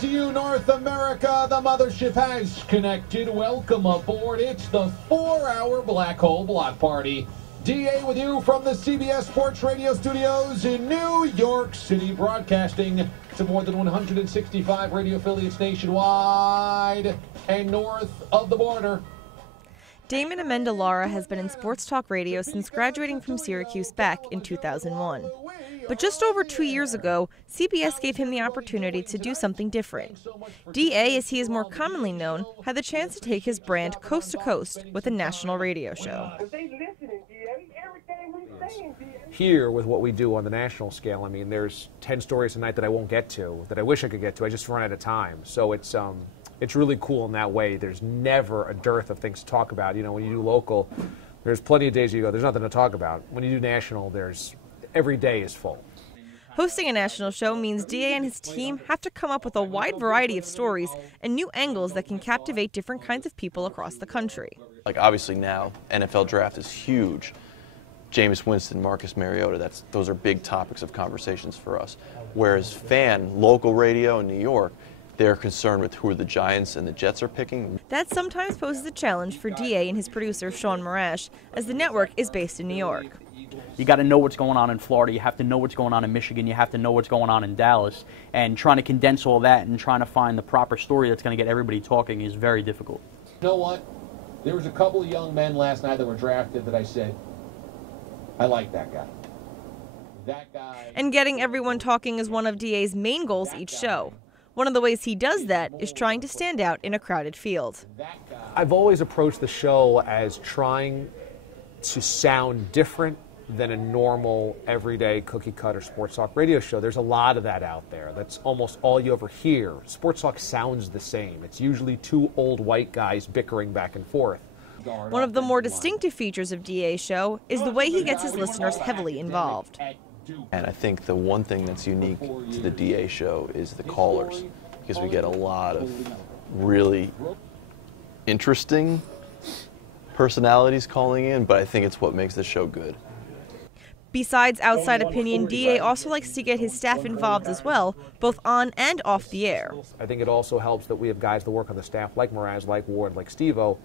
to you, North America. The mothership has connected. Welcome aboard. It's the 4-hour Black Hole Block Party. DA with you from the CBS Sports Radio studios in New York City, broadcasting to more than 165 radio affiliates nationwide and north of the border. Damon Amendolara has been in sports talk radio since graduating from Syracuse back in 2001. But just over 2 years ago, CBS gave him the opportunity to do something different. DA, as he is more commonly known, had the chance to take his brand coast to coast with a national radio show. Here, with what we do on the national scale, I mean, there's 10 stories a night that I won't get to, that I wish I could get to. I just run out of time. So it's really cool in that way. There's never a dearth of things to talk about. You know, when you do local, there's plenty of days you go, there's nothing to talk about. When you do national, every day is full. Hosting a national show means DA and his team have to come up with a wide variety of stories and new angles that can captivate different kinds of people across the country. Like, obviously now, NFL draft is huge. Jameis Winston, Marcus Mariota, those are big topics of conversations for us. Whereas local radio in New York, they're concerned with who the Giants and the Jets are picking. That sometimes poses a challenge for DA and his producer, Sean Marash, as the network is based in New York. You got to know what's going on in Florida. You have to know what's going on in Michigan. You have to know what's going on in Dallas. And trying to condense all that and trying to find the proper story that's going to get everybody talking is very difficult. You know what? There was a couple of young men last night that were drafted that I said, I like that guy. That guy. And getting everyone talking is one of DA's main goals each show. One of the ways he does that is trying to stand out in a crowded field. I've always approached the show as trying to sound different than a normal, everyday, cookie-cutter sports talk radio show. There's a lot of that out there. That's almost all you ever hear. Sports talk sounds the same. It's usually two old white guys bickering back and forth. One of the more distinctive features of DA's show is the way he gets his listeners heavily involved. And I think the one thing that's unique to the DA show is the callers, because we get a lot of really interesting personalities calling in, but I think it's what makes the show good. Besides outside opinion, DA also likes to get his staff involved as well, both on and off the air. I think it also helps that we have guys that work on the staff like Mraz, like Ward, like Steve-O,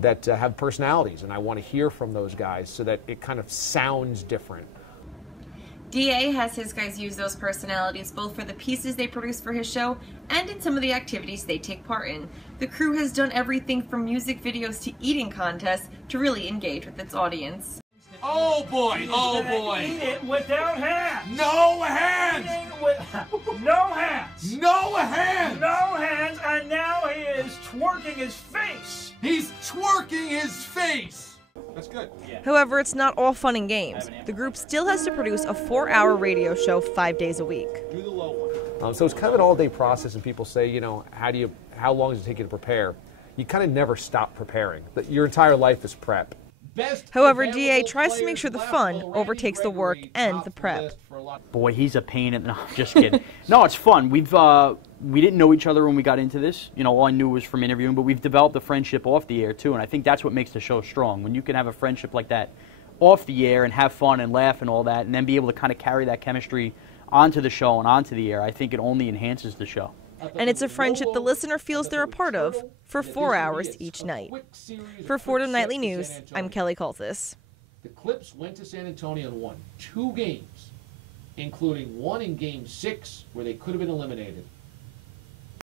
that have personalities, and I want to hear from those guys so that it kind of sounds different. DA has his guys use those personalities both for the pieces they produce for his show and in some of the activities they take part in. The crew has done everything from music videos to eating contests to really engage with its audience. Oh boy, oh boy. Eat it without hands. No hands. No hands. No hands. No hands, and now he is twerking his face. He's twerking his face. That's good. However, it's not all fun and games. The group still has to produce a 4-hour radio show 5 days a week. Do the low one. So it's kind of an all-day process, and people say, you know, how long does it take you to prepare? You kind of never stop preparing. Your entire life is prep. However, DA tries to make sure the fun overtakes the work and the prep. Boy, he's a pain. No, I'm just kidding. No, it's fun. We didn't know each other when we got into this. You know, all I knew was from interviewing, but we've developed a friendship off the air, too, and I think that's what makes the show strong. When you can have a friendship like that off the air and have fun and laugh and all that, and then be able to kind of carry that chemistry onto the show and onto the air, I think it only enhances the show. And it's a friendship the listener feels they're a part of for 4 hours each night. For Fordham Nightly News, I'm Kelly Cultis. The Clips went to San Antonio and won 2 games, including one in Game 6 where they could have been eliminated.